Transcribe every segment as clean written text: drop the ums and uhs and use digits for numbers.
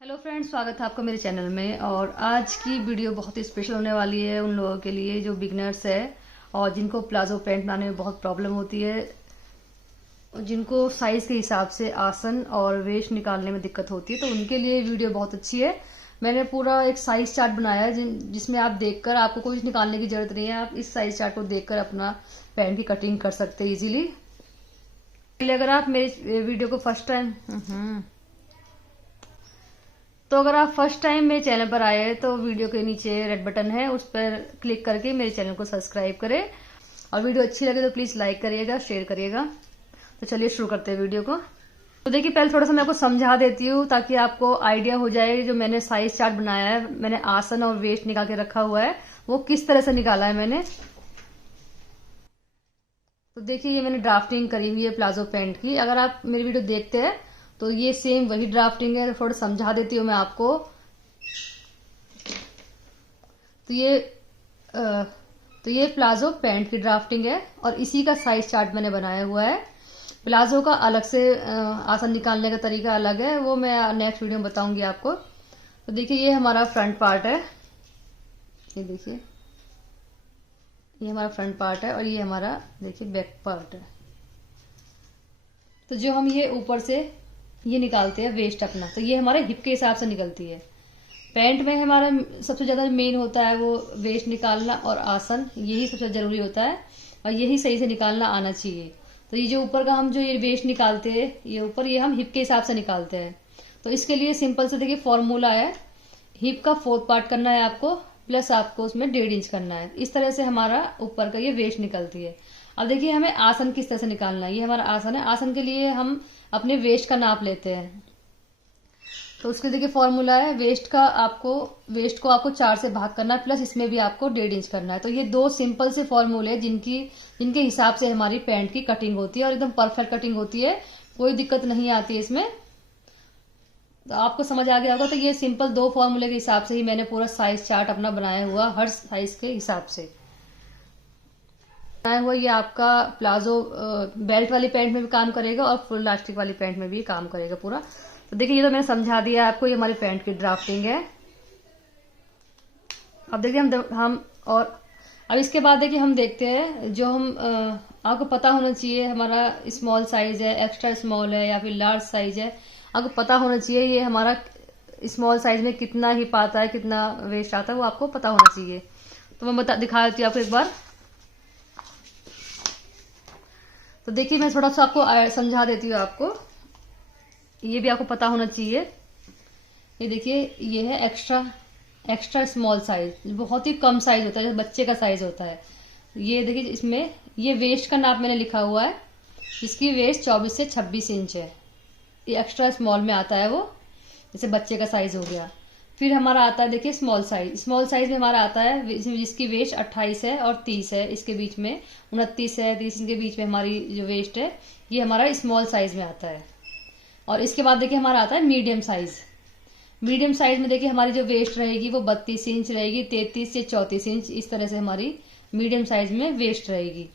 Hello friends, स्वागत है आपका मेरे चैनल में। और आज की वीडियो बहुत ही स्पेशल होने वाली है उन लोगों के लिए जो बिगनर्स है और जिनको प्लाजो पैंट बनाने में बहुत प्रॉब्लम होती है, जिनको साइज के हिसाब से आसन और वेस्ट निकालने में दिक्कत होती है, तो उनके लिए वीडियो बहुत अच्छी है। मैंने पूरा एक साइज चार्ट बनाया है जिसमें आप देखकर आपको कुछ निकालने की जरूरत नहीं है। आप इस साइज चार्ट को देखकर अपना पैंट की कटिंग कर सकते हैं इजीली। अगर आप मेरे वीडियो को फर्स्ट टाइम अगर आप फर्स्ट टाइम मेरे चैनल पर आए हैं तो वीडियो के नीचे रेड बटन है, उस पर क्लिक करके मेरे चैनल को सब्सक्राइब करें। और वीडियो अच्छी लगे तो प्लीज लाइक करिएगा, शेयर करिएगा। तो चलिए शुरू करते हैं वीडियो को। तो देखिए, पहले थोड़ा सा मैं आपको समझा देती हूँ ताकि आपको आइडिया हो जाए। जो मैंने साइज चार्ट बनाया है, मैंने आसन और वेस्ट निकाल के रखा हुआ है, वो किस तरह से निकाला है मैंने। तो देखिए, ये मैंने ड्राफ्टिंग करी हुई है प्लाजो पैंट की। अगर आप मेरी वीडियो देखते हैं तो ये सेम वही ड्राफ्टिंग है। थोड़ा समझा देती हूँ मैं आपको। तो ये प्लाजो पैंट की ड्राफ्टिंग है और इसी का साइज चार्ट मैंने बनाया हुआ है। प्लाजो का अलग से आसन निकालने का तरीका अलग है, वो मैं नेक्स्ट वीडियो में बताऊंगी आपको। तो देखिए, ये हमारा फ्रंट पार्ट है। ये देखिए, ये हमारा फ्रंट पार्ट है और ये हमारा देखिए बैक पार्ट है। तो जो हम ये ऊपर से ये निकालते हैं वेस्ट अपना, तो ये हमारे हिप के हिसाब से निकलती है। पैंट में हमारा सबसे ज्यादा मेन होता है वो वेस्ट निकालना और आसन, यही सबसे जरूरी होता है और यही सही से निकालना आना चाहिए। तो ये जो ऊपर का हम जो ये वेस्ट निकालते हैं, ये ऊपर ये हम हिप के हिसाब से निकालते हैं। तो इसके लिए सिंपल से देखिए फॉर्मूला है, हिप का 4th पार्ट करना है आपको, प्लस आपको उसमें 1.5 इंच करना है। इस तरह से हमारा ऊपर का ये वेस्ट निकलती है। अब देखिए, हमें आसन किस तरह से निकालना है। ये हमारा आसन है। आसन के लिए हम अपने वेस्ट का नाप लेते हैं। तो उसके देखिए फॉर्मूला है, वेस्ट को आपको 4 से भाग करना है, प्लस इसमें भी आपको 1.5 इंच करना है। तो ये दो सिंपल से फॉर्मूले जिनके हिसाब से हमारी पैंट की कटिंग होती है और एकदम परफेक्ट कटिंग होती है, कोई दिक्कत नहीं आती है इसमें। तो आपको समझ आ गया होगा। तो ये सिंपल 2 फॉर्मूले के हिसाब से ही मैंने पूरा साइज चार्ट अपना बनाया हुआ, हर साइज के हिसाब से बनाया हुआ। ये आपका प्लाजो बेल्ट वाली पैंट में भी काम करेगा और फुल इलास्टिक वाली पैंट में भी काम करेगा पूरा। तो देखिए, ये तो मैंने समझा दिया आपको। ये हमारी पैंट की ड्राफ्टिंग है। अब देखिए अब इसके बाद देखिए हम देखते हैं जो आपको पता होना चाहिए हमारा स्मॉल साइज है, एक्स्ट्रा स्मॉल है या फिर लार्ज साइज है। आपको पता होना चाहिए ये हमारा स्मॉल साइज में कितना हिप आता है, कितना वेस्ट आता है, वो आपको पता होना चाहिए। तो मैं दिखा देती हूँ आपको एक बार। तो देखिए, मैं थोड़ा सा आपको समझा देती हूँ आपको। ये भी आपको पता होना चाहिए। ये देखिए, ये है एक्स्ट्रा स्मॉल साइज, बहुत ही कम साइज होता है, जैसे बच्चे का साइज होता है। ये देखिए, इसमें ये वेस्ट का नाप मैंने लिखा हुआ है। इसकी वेस्ट 24 से 26 इंच है। ये एक्स्ट्रा स्मॉल में आता है वो, जैसे बच्चे का साइज हो गया। फिर हमारा आता है देखिए स्मॉल साइज में हमारा आता है जिसकी वेस्ट 28 है और 30 है, इसके बीच में 29 है, 30 के बीच में हमारी जो वेस्ट है, ये हमारा स्मॉल साइज में आता है। और इसके बाद देखिए हमारा आता है मीडियम साइज में देखिए हमारी जो वेस्ट रहेगी वो 32 इंच रहेगी, 33 से 34 इंच, इस तरह से हमारी मीडियम साइज में वेस्ट रहेगी।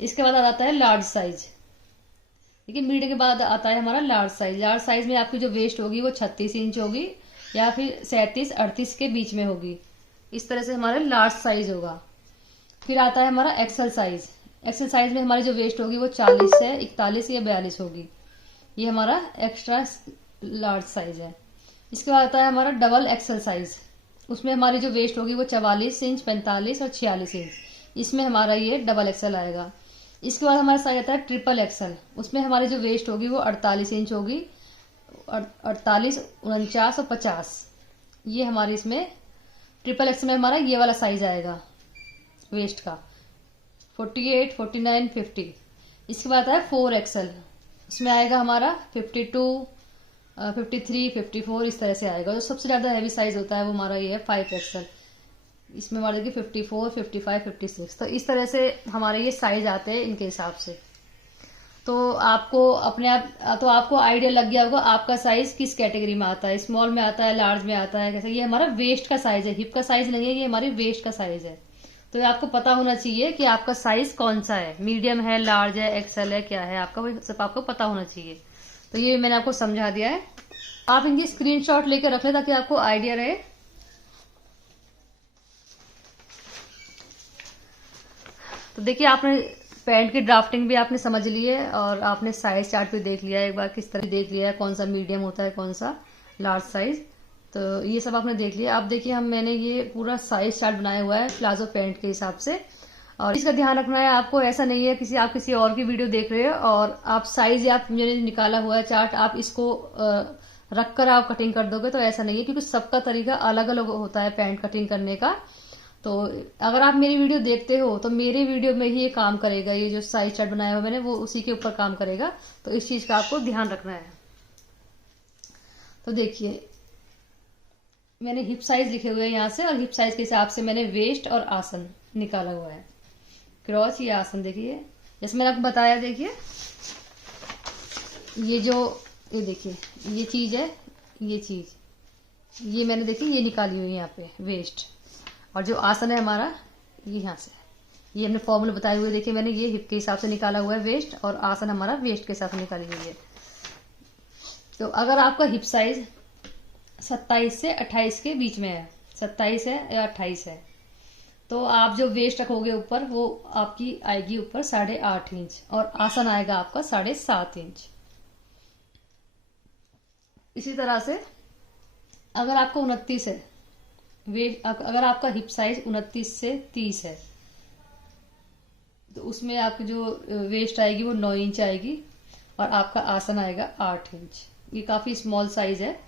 इसके बाद आता है लार्ज साइज। देखिए, मीडियम के बाद आता है हमारा लार्ज साइज में आपकी जो वेस्ट होगी वो 36 इंच होगी या फिर 37-38 के बीच में होगी। इस तरह से हमारा लार्ज साइज होगा। फिर आता है हमारा एक्सेल साइज में हमारी जो वेस्ट होगी वो 40 है, 41 या 42 होगी। ये हमारा एक्स्ट्रा लार्ज साइज है। इसके बाद आता है हमारा डबल एक्सेल साइज। उसमें हमारी जो वेस्ट होगी वो 44 इंच, 45 और 46 इंच, इसमें हमारा ये डबल एक्सेल आएगा। इसके बाद हमारा साइज आता है ट्रिपल एक्सेल। उसमें हमारी जो वेस्ट होगी वो 48 इंच होगी, 48, 49 और 50। ये हमारे इसमें ट्रिपल एक्सेल में हमारा ये वाला साइज आएगा वेस्ट का, 48, 49, 50। इसके बाद आता है 4 एक्सेल। इसमें आएगा हमारा 52, 53, 54, इस तरह से आएगा। जो सबसे ज्यादा हैवी साइज होता है वो हमारा ये है 5 एक्सेल। इसमें हमारा देखिए 54, 55, 56। तो इस तरह से हमारे ये साइज आते हैं इनके हिसाब से। तो आपको आइडिया लग गया होगा आपका साइज किस कैटेगरी में आता है, स्मॉल में आता है, लार्ज में आता है, कैसे। ये हमारा वेस्ट का साइज है, हिप का साइज नहीं है, ये हमारी वेस्ट का साइज है। तो ये आपको पता होना चाहिए कि आपका साइज कौन सा है, मीडियम है, लार्ज है, एक्सेल है, क्या है आपका, वो सब आपको पता होना चाहिए। तो ये मैंने आपको समझा दिया है। आप इनकी स्क्रीनशॉट लेके रख लें ताकि आपको आइडिया रहे। तो देखिए आपने पैंट की ड्राफ्टिंग भी आपने समझ ली है और आपने साइज चार्ट भी देख लिया है, एक बार किस तरह देख लिया है कौन सा मीडियम होता है कौन सा लार्ज साइज। तो ये सब आपने देख लिया। अब देखिए मैंने ये पूरा साइज चार्ट बनाया हुआ है प्लाजो पैंट के हिसाब से। और इसका ध्यान रखना है आपको, ऐसा नहीं है आप किसी और की वीडियो देख रहे हो और आप साइज आप मैंने निकाला हुआ है चार्ट आप इसको रखकर आप कटिंग कर दोगे, तो ऐसा नहीं है, क्योंकि सबका तरीका अलग अलग होता है पैंट कटिंग करने का। तो अगर आप मेरी वीडियो देखते हो तो मेरी वीडियो में ही ये काम करेगा, ये जो साइज चार्ट बनाया हुआ मैंने वो उसी के ऊपर काम करेगा। तो इस चीज का आपको ध्यान रखना है। तो देखिए मैंने हिप साइज लिखे हुए हैं यहाँ से, और हिप साइज के हिसाब से मैंने वेस्ट और आसन निकाला हुआ है। क्रॉस ये आसन देखिए जैसे मैंने आपको बताया। देखिए ये देखिए ये चीज है, ये चीज ये मैंने देखिए ये निकाली हुई है यहाँ पे वेस्ट, और जो आसन है हमारा ये यहाँ से, ये हमने फॉर्मूला बताए हुए। देखिए मैंने ये हिप के हिसाब से निकाला हुआ है वेस्ट, और आसन हमारा वेस्ट के हिसाब से निकाली हुई है। तो अगर आपका हिप साइज 27 से 28 के बीच में है, 27 है या 28 है, तो आप जो वेस्ट रखोगे ऊपर वो आपकी आएगी ऊपर 8.5 इंच, और आसन आएगा आपका 7.5 इंच। इसी तरह से अगर आपका 29 है अगर आपका हिप साइज 29 से 30 है, तो उसमें आपकी जो वेस्ट आएगी वो 9 इंच आएगी, और आपका आसन आएगा 8 इंच। ये काफी स्मॉल साइज है।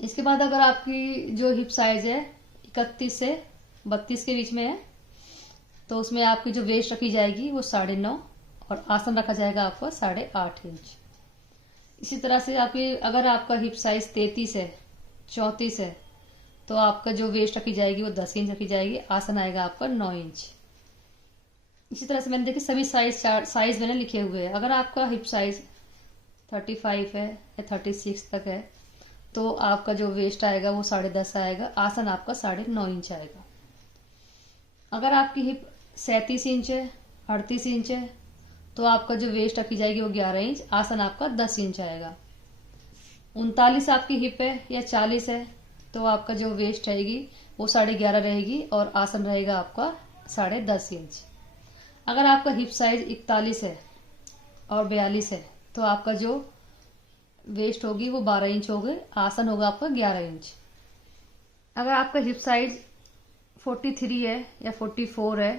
इसके बाद अगर आपकी जो हिप साइज है 31 से 32 के बीच में है, तो उसमें आपकी जो वेस्ट रखी जाएगी वो 9.5, और आसन रखा जाएगा आपका 8.5 इंच। इसी तरह से अगर आपका हिप साइज 33 है 34 है, तो आपका जो वेस्ट रखी जाएगी वो 10 इंच रखी जाएगी, आसन आएगा आपका 9 इंच। इसी तरह से मैंने देखिए सभी साइज मैंने लिखे हुए हैं। अगर आपका हिप साइज 35 है या 36 तक है, तो आपका जो वेस्ट आएगा वो 10.5 आएगा, आसन आपका 9.5 इंच आएगा। अगर आपकी हिप 37 इंच है 38 इंच है, तो आपका जो वेस्ट रखी जाएगी वो 11 इंच, आसन आपका 10 इंच आएगा। 39 आपकी हिप है या 40 है, तो आपका जो वेस्ट रहेगी वो 11.5 रहेगी, और आसन रहेगा आपका 10.5 इंच। अगर आपका हिप साइज 41 है और 42 है, तो आपका जो वेस्ट होगी वो 12 इंच होगी, आसन होगा आपका 11 इंच। अगर आपका हिप साइज 43 है या 44 है,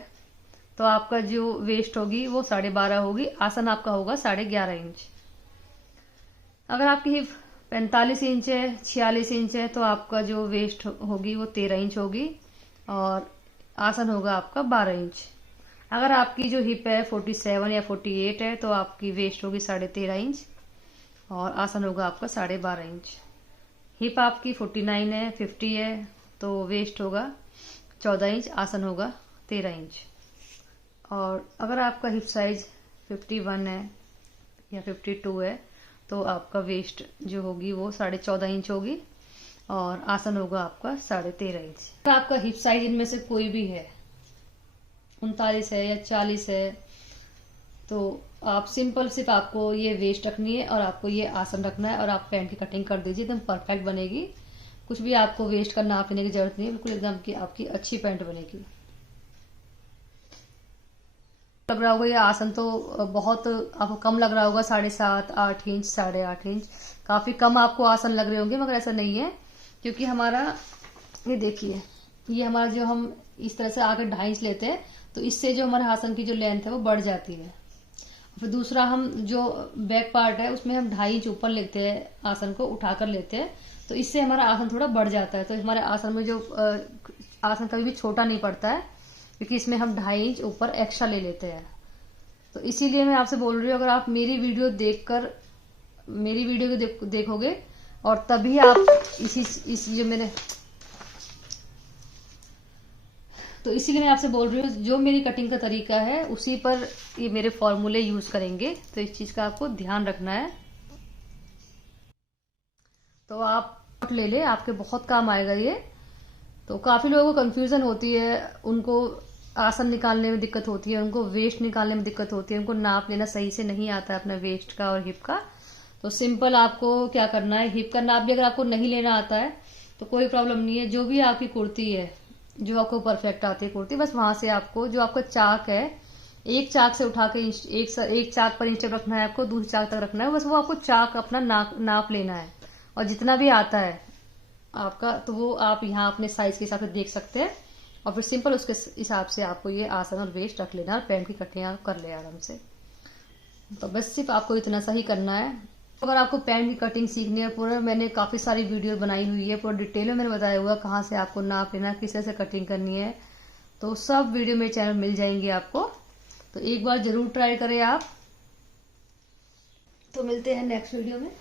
तो आपका जो वेस्ट होगी वो 12.5 होगी, आसन आपका होगा 11.5 इंच। अगर आपकी हिप 45 इंच है 46 इंच है, तो आपका जो वेस्ट होगी वो 13 इंच होगी, और आसन होगा आपका 12 इंच। अगर आपकी जो हिप है 47 या 48 है, तो आपकी वेस्ट होगी 13.5 इंच, और आसन होगा आपका 12.5 इंच। हिप आपकी 49 है 50 है, तो वेस्ट होगा 14 इंच, आसन होगा 13 इंच। और अगर आपका हिप साइज 51 है या 52 है, तो आपका वेस्ट जो होगी वो 14.5 इंच होगी, और आसन होगा आपका 13.5 इंच। अगर आपका हिप साइज इनमें से कोई भी है 39 है या 40 है, तो आप सिर्फ आपको ये वेस्ट रखनी है और आपको ये आसन रखना है, और आप पैंट की कटिंग कर दीजिए, एकदम परफेक्ट बनेगी। कुछ भी आपको वेस्ट का नाप लेने की जरूरत नहीं है, बिल्कुल एकदम की आपकी अच्छी पैंट बनेगी। लग रहा होगा ये आसन तो बहुत आपको कम लग रहा होगा, 7.5 8 इंच 8.5 इंच काफी कम आपको आसन लग रहे होंगे, मगर ऐसा नहीं है, क्योंकि हमारा ये देखिए ये हमारा जो हम इस तरह से आकर 2.5 इंच लेते हैं, तो इससे जो हमारे आसन की जो लेंथ है वो बढ़ जाती है। फिर दूसरा हम जो बैक पार्ट है उसमें हम 2.5 इंच ऊपर लेते हैं, आसन को उठाकर लेते हैं, तो इससे हमारा आसन थोड़ा बढ़ जाता है। तो हमारे आसन में जो आसन कभी भी छोटा नहीं पड़ता है, क्योंकि इसमें हम 2.5 इंच ऊपर एक्स्ट्रा ले लेते हैं। तो इसीलिए मैं आपसे बोल रही हूँ, अगर आप मेरी वीडियो को देखोगे और तभी आप तो इसीलिए मैं आपसे बोल रही हूँ, जो मेरी कटिंग का तरीका है उसी पर ये मेरे फॉर्मूले यूज करेंगे, तो इस चीज का आपको ध्यान रखना है। तो आप ले ले, आपके बहुत काम आएगा ये। तो काफी लोगों को कंफ्यूजन होती है, उनको आसन निकालने में दिक्कत होती है, उनको वेस्ट निकालने में दिक्कत होती है, उनको नाप लेना सही से नहीं आता है अपना वेस्ट का और हिप का। तो सिंपल आपको क्या करना है, हिप का नाप भी अगर आपको नहीं लेना आता है तो कोई प्रॉब्लम नहीं है। जो भी आपकी कुर्ती है, जो आपको परफेक्ट आती है कुर्ती, बस वहां से आपको जो आपका चाक है, एक चाक से उठा के एक चाक पर इंच रखना है आपको, दूसरी चाक तक रखना है, बस वो आपको चाक अपना नाप लेना है। और जितना भी आता है आपका, तो वो आप यहाँ अपने साइज के हिसाब से देख सकते हैं। और फिर सिंपल उसके हिसाब से आपको ये आसन और वेस्ट रख लेना, और पैंट की कटिंग आप कर ले आराम से। तो बस सिर्फ आपको इतना सा ही करना है। अगर आपको पैंट की कटिंग सीखनी है, पूरा मैंने काफी सारी वीडियो बनाई हुई है, पूरा डिटेल में मैंने बताया हुआ कहाँ से आपको नाप लेना, किस तरह से कटिंग करनी है, तो सब वीडियो मेरे चैनल मिल जाएंगे आपको। तो एक बार जरूर ट्राई करें आप। तो मिलते हैं नेक्स्ट वीडियो में।